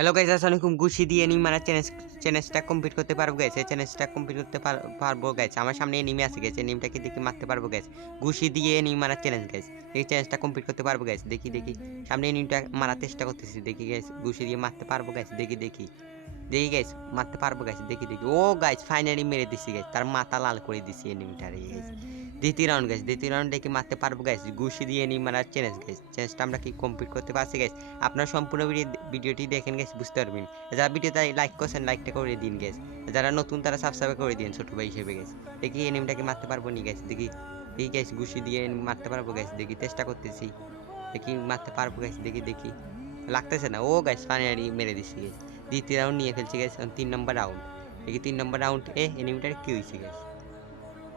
Hello guys আসসালামাইকুম গুছি দিয়ে এনিমি মারা চ্যালেঞ্জ চ্যালেঞ্জটা কমপ্লিট করতে পারব গেছে চ্যালেঞ্জটা কমপ্লিট করতে পার- পারব গেছে আমার সামনে এনিমি আছে গেছে এনিমিটাকে দেখি মারতে পারব গেছে গুছি দিয়ে এনিমি মারা চ্যালেঞ্জ গেছে এই চ্যালেঞ্জটা কমপ্লিট করতে পারব গেছে দেখি দেখি। সামনে এনিমিটা মারার চেষ্টা করতেছি। দেখি গেছে গুছি দিয়ে মারতে পারব গেছে দেখি দেখি। দেখি গাইস মারতে পারব গাইছে দেখি দেখি। ও গাইস ফাইনালি মেরে দিছি গাইস তার মাথা লাল করে দিছি এনিমিটারে গাইস দ্বিতীয় রাউন্ড গাইস দ্বিতীয় রাউন্ড দেখি মারতে পারব গাইস ঘুষি দিয়ে এনিমি মারার চ্যালেঞ্জ গাইস চ্যালেঞ্জটা আমরা কি কমপ্লিট করতে পারছি গাইস আপনারা সম্পূর্ণ ভিডিও- ভিডিওটি দেখেন গেছে বুঝতে পারবেন। যারা ভিডিওতে লাইক করছেন লাইকটা করে দিন গেছে যারা নতুন, তারা সাবস্ক্রাইব করে দিন ছোট ভাই হিসেবে গেছে দেখি এনিমিটাকে মারতে পারব নি গেছে দেখি দেখি গেছে ঘুষি দিয়ে মারতে পারব গেছে দেখি চেষ্টা করতেছি। দেখি মারতে পারব গেছে দেখি দেখি। লাগতেছে না। ও গাছ ফাইনালি মেরে দিছি গেছে দ্বিতীয় রাউন্ড নিয়ে ফেলছি গেছে তিন নম্বর রাউন্ড দেখি তিন নম্বর রাউন্ড এ এনিমিটার কি হয়েছে গেছে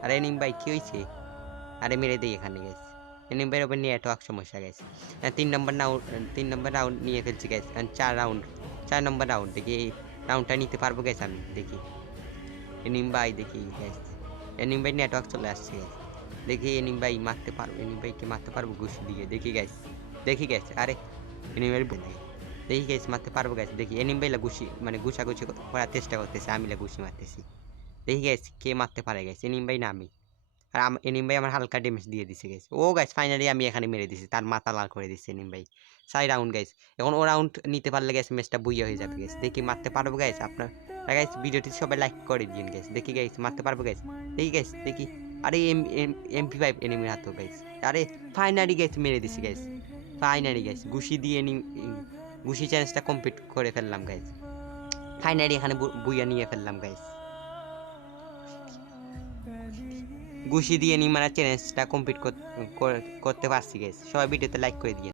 আরে এনিমি ভাই কি হয়েছে? আরে মেরে দিই এখানে গেছে এনিম ভাইয়ের ওপর নেটওয়ার্ক সমস্যা গেছে আহ, তিন নম্বর রাউন্ড তিন নম্বর রাউন্ড নিয়ে ফেলছি গ্যাস চার রাউন্ড চার নম্বর রাউন্ড দেখি এই রাউন্ডটা নিতে পারব গেছে আমি দেখি। এনিম ভাই দেখি গেছে এনিম ভাই নেটওয়ার্ক চলে আসছে গ্যাস দেখি এনিম ভাই মারতে পারব এনিম ভাইকে মারতে পারব ঘুষি দিয়ে দেখি গ্যাস দেখি গ্যাস আরে এনিম ভাই দেখি গ্যাস মারতে পারব গ্যাস দেখি। এনিম ভাইলা ঘুষি মানে ঘুষাঘুষি করার চেষ্টা করতেছে আমি ঘুষি মারতেছি। দেখি গ্যাস কে মারতে পারে গ্যাস এনিম ভাই না আমি। আর এনিম ভাই আমার হালকা ড্যামেজ দিয়ে দিছে গেছে ও গাইস ফাইনালি আমি এখানে মেরে দিছি, তার মাথা লাল করে দিচ্ছে এনিম ভাই। চাই রাউন্ড গাইস এখন ও রাউন্ড নিতে পারলে গেছে ম্যাচটা বুইয়া হয়ে যাবে গেছে দেখি মারতে পারব গাইস আপনার গাইস ভিডিওটি সবাই লাইক করে দিন গাইস দেখি গাইস মারতে পারব গাইস দেখি গাইস দেখি। আরে এম এম এমপি ফাইভ এনিমির হাতে গাইস আরে ফাইনালি গাইস মেরে দিছি গাইস ফাইনালি গাইস ঘুষি দিয়ে এনিম ঘুষি চ্যালেঞ্জটা কমপ্লিট করে ফেললাম গাইজ ফাইনালি এখানে বুইয়া নিয়ে ফেললাম গাইজ ঘুষি দিয়ে নিয়ে মানে চ্যালেঞ্জটা কমপ্লিট করতে পারছি গাইস সবাই ভিডিওতে লাইক করে দিয়ে